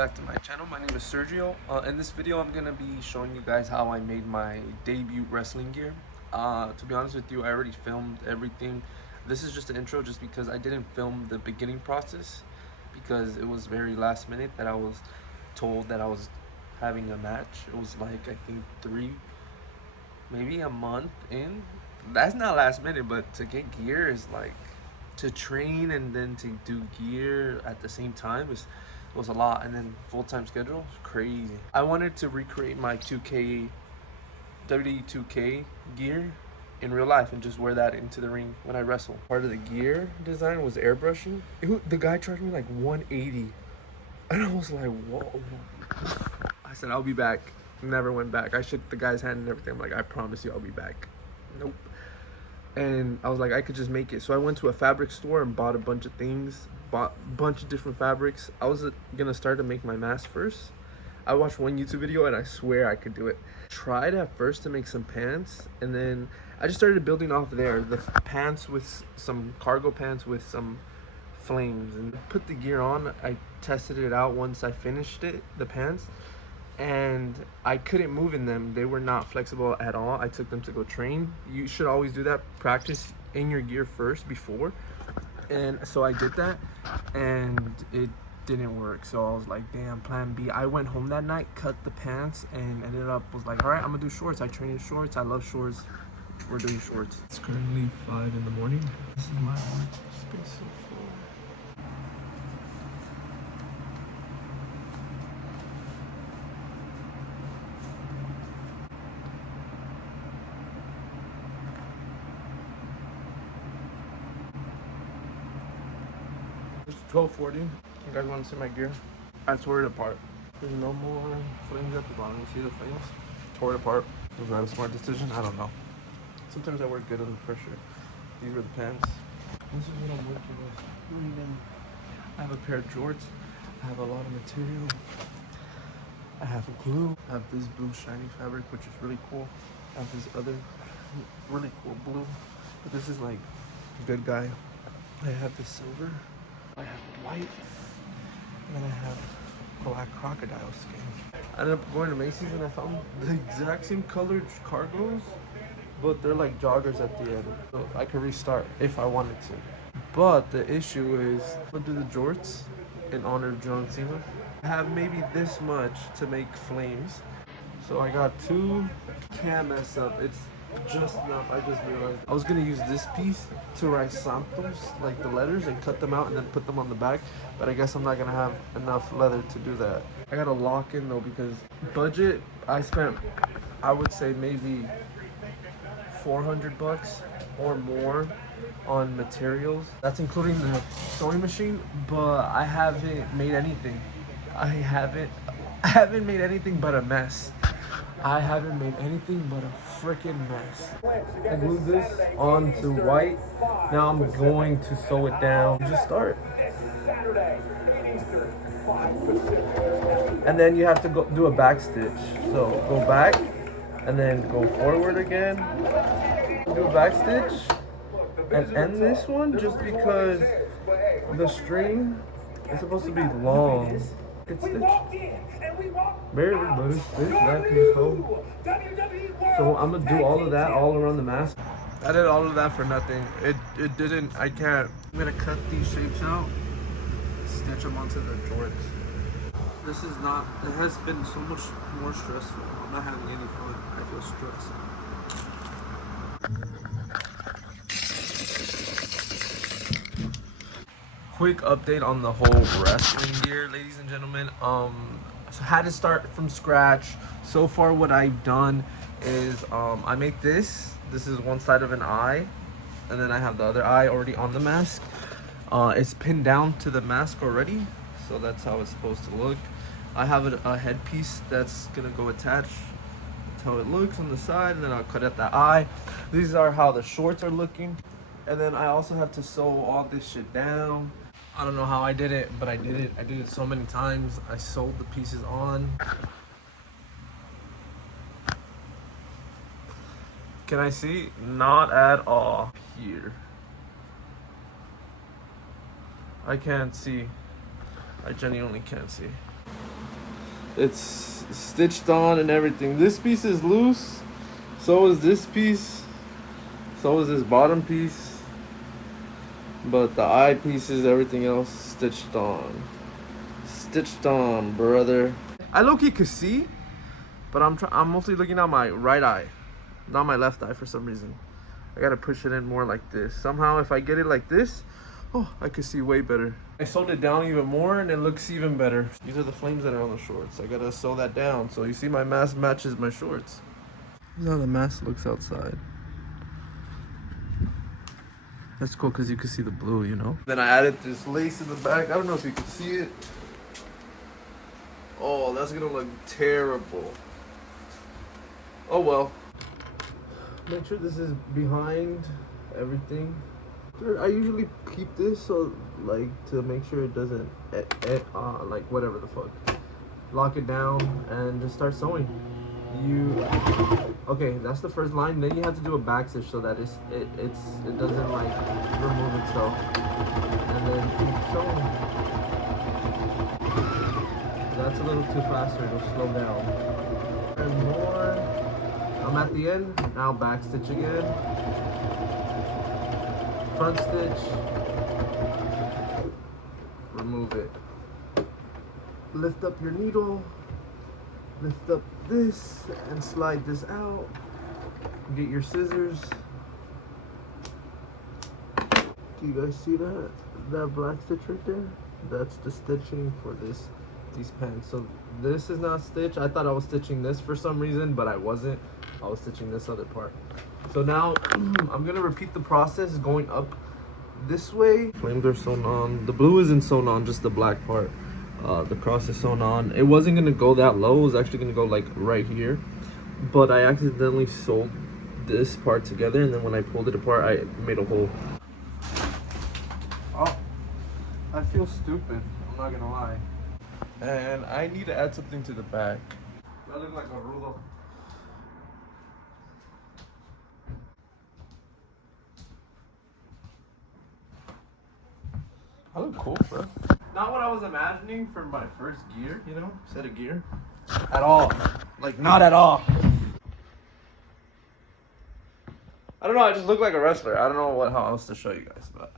back to my channel. My name is Sergio. In this video I'm gonna be showing you guys how I made my debut wrestling gear. To be honest with you, I already filmed everything. This is just an intro just because I didn't film the beginning process because it was very last minute that I was told that I was having a match. It was like, I think maybe a month in. That's not last minute, but to get gear is like, to train and then to do gear at the same time was a lot, and then full-time schedule, crazy. I wanted to recreate my 2K WWE 2K gear in real life and just wear that into the ring when I wrestle. Part of the gear design was airbrushing. The guy charged me like 180, and I was like, whoa. I said I'll be back. Never went back. I shook the guy's hand and everything. I'm like, I promise you I'll be back. Nope. And I was like, I could just make it. So I went to a fabric store and bought a bunch of things, bought a bunch of different fabrics. I was gonna start to make my mask first. I watched one YouTube video and I swear I could do it. Tried at first to make some pants, and then I just started building off there. The pants with some cargo pants with some flames, and put the gear on. I tested it out once I finished it, the pants, and I couldn't move in them. They were not flexible at all. I took them to go train. You should always do that. Practice in your gear first before. And so I did that, and it didn't work. So I was like, damn, plan B. I went home that night, cut the pants, and ended up was like, all right, I'm gonna do shorts. I train in shorts. I love shorts. We're doing shorts. It's currently 5 in the morning. This is my space so full. It's 12:40. You guys want to see my gear? I tore it apart. There's no more flames at the bottom. You see the flames? Tore it apart. Was that a smart decision? I don't know. Sometimes I work good under pressure. These were the pants. This is what I'm working with. I have a pair of jorts. I have a lot of material. I have a glue. I have this blue shiny fabric, which is really cool. I have this other really cool blue, but this is like good guy. I have this silver. I have white, and then I have black crocodile skin. I ended up going to Macy's and I found the exact same colored cargos, but they're like joggers at the end. So I could restart if I wanted to. But the issue is, I'm gonna do the jorts in honor of John Cena. I have maybe this much to make flames. So I got two. Can't mess up. It's just enough. I just realized I was gonna use this piece to write Santos, like the letters, and cut them out and then put them on the back, but I guess I'm not gonna have enough leather to do that. I gotta lock in though, because budget, I spent, I would say maybe 400 bucks or more on materials. That's including the sewing machine, but I haven't made anything. I haven't made anything but a mess. I haven't made anything but a freaking mess. I glued this onto white. Now I'm going to sew it down. Just start. And then you have to go do a back stitch. So go back and then go forward again. Do a back stitch and end this one just because the string is supposed to be long. It's stitched. Barely, but it's stitched that piece home. So I'm gonna do all of that all around the mask. I did all of that for nothing. It didn't, I can't. I'm gonna cut these shapes out, stitch them onto the jorts. This is not, it has been so much more stressful. I'm not having any fun. I feel stressed. Quick update on the whole wrestling gear, ladies and gentlemen. So had to start from scratch. So far what I've done is I make this is one side of an eye, and then I have the other eye already on the mask. It's pinned down to the mask already, so that's how it's supposed to look. I have a headpiece that's gonna go attached. That's how it looks on the side, and then I'll cut out the eye. These are how the shorts are looking, and then I also have to sew all this shit down. I don't know how I did it, but I did it. I did it so many times. I sewed the pieces on. Can I see? Not at all. Here. I can't see. I genuinely can't see. It's stitched on and everything. This piece is loose. So is this piece. So is this bottom piece. But the eye pieces, everything else stitched on. Stitched on, brother. I low-key could see, but I'm mostly looking at my right eye, not my left eye for some reason. I gotta push it in more like this. Somehow if I get it like this, oh, I could see way better. I sewed it down even more and it looks even better. These are the flames that are on the shorts. I gotta sew that down. So you see my mask matches my shorts. This is how the mask looks outside. That's cool because you can see the blue, you know? Then I added this lace in the back. I don't know if you can see it. Oh, that's gonna look terrible. Oh well. Make sure this is behind everything. I usually keep this so like to make sure it doesn't like whatever the fuck. Lock it down and just start sewing. Okay, that's the first line. Then you have to do a back stitch so that it doesn't like remove itself. And then keep sewing. That's a little too fast, so it'll slow down. And more. I'm at the end. Now back stitch again. Front stitch. Remove it. Lift up your needle. Lift up this and slide this out. Get your scissors. Do you guys see that? That black stitch right there? That's the stitching for these pants. So this is not stitched. I thought I was stitching this for some reason, but I wasn't. I was stitching this other part. So now I'm gonna repeat the process going up this way. Flames are sewn on. The blue isn't sewn on, just the black part. The cross is sewn on. It wasn't gonna go that low. It was actually gonna go like right here, but I accidentally sewed this part together, and then when I pulled it apart, I made a hole. Oh, I feel stupid. I'm not gonna lie. And I need to add something to the back. I look like a rulo. I look cool, bro. Not what I was imagining for my first gear, you know, set of gear. At all. Like, not at all. I don't know, I just look like a wrestler. I don't know how else to show you guys, but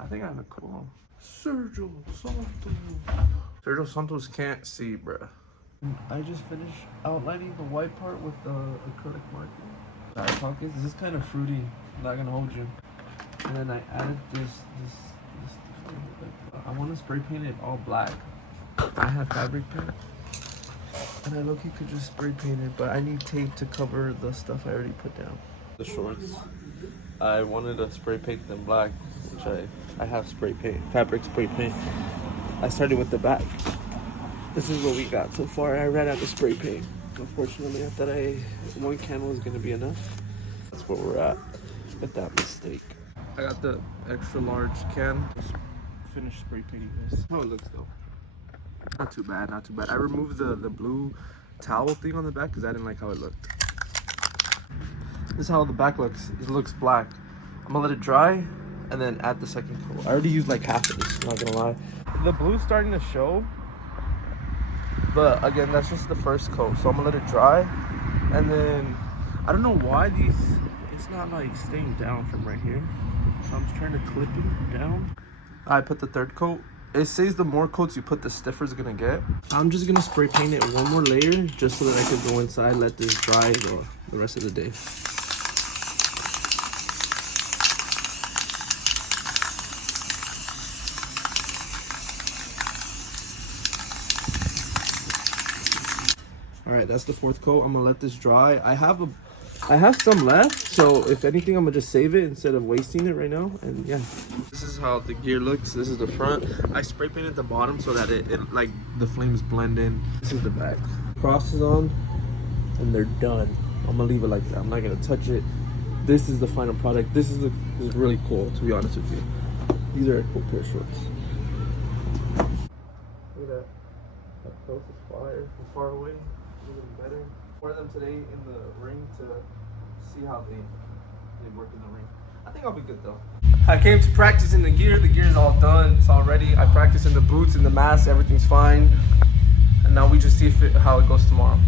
I think I look cool. Sergio Santos. Sergio Santos can't see, bruh. I just finished outlining the white part with the acrylic marker. Side pockets. This is kind of fruity. I'm not gonna hold you. And then I added this. I want to spray paint it all black. I have fabric paint, and I low-key could just spray paint it, but I need tape to cover the stuff I already put down. The shorts, I wanted to spray paint them black, which I have spray paint, fabric spray paint. I started with the back. This is what we got so far. I ran out of spray paint. Unfortunately, I thought one can was gonna be enough. That's where we're at with that mistake. I got the extra large can. Just finished spray painting this. How it looks though. Not too bad, not too bad. I removed the blue towel thing on the back because I didn't like how it looked. This is how the back looks. It looks black. I'm gonna let it dry and then add the second coat. I already used like half of this, not gonna lie. The blue's starting to show, but again, that's just the first coat. So I'm gonna let it dry, and then I don't know why it's not like staying down from right here. So I'm just trying to clip it down. I put the third coat. It says the more coats you put, the stiffer it's gonna get. I'm just gonna spray paint it one more layer just so that I could go inside, let this dry the rest of the day. All right, that's the fourth coat. I'm gonna let this dry. I have some left, so if anything, I'm gonna just save it instead of wasting it right now. And yeah, this is how the gear looks. This is the front. I spray painted the bottom so that it like the flames blend in. This is the back. Cross is on, and they're done. I'm gonna leave it like that. I'm not gonna touch it. This is the final product. This is really cool, to be honest with you. These are a cool pair of shorts. Look at that. That close is fire from far away. Even better. Wear them today in the ring to see how they work in the ring. I think I'll be good though. I came to practice in the gear. The gear is all done. It's all ready. I practiced in the boots, in the mask. Everything's fine. And see how it goes tomorrow.